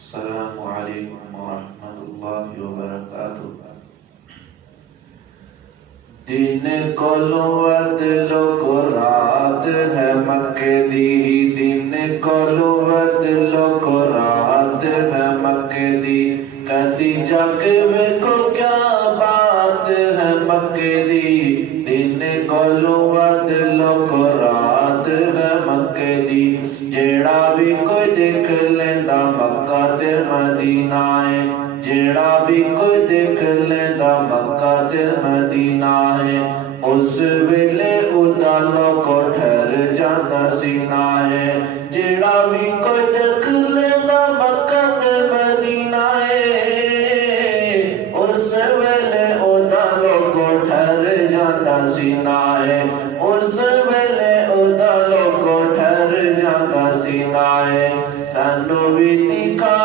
السلام علیکم ورحمۃ اللہ وبرکاتہ۔ دن کولو ودلو کو رات ہے مکے دی، دن کولو ودلو کو رات ہے مکے دی، کدی جگ ویکھو کیا بات ہے مکے دی، دن کولو ودلو کو رات ہے مکے دی، جیڑا بھی کوئی دیکھ لیندا مکہ تے مدینہ ہے، جیڑا بھی کوئی دیکھ لیندا مکہ تے مدینہ ہے، اس ویلے ادالو کو ٹھہر جاندا سینہ ہے، جیڑا بھی کوئی دیکھ لیندا مکہ تے مدینہ ہے، اس ویلے ادالو کو ٹھہر جاندا سینہ ہے، اس ویلے ادالو کو ٹھہر جاندا سینہ ہے، سانو بھی دکھا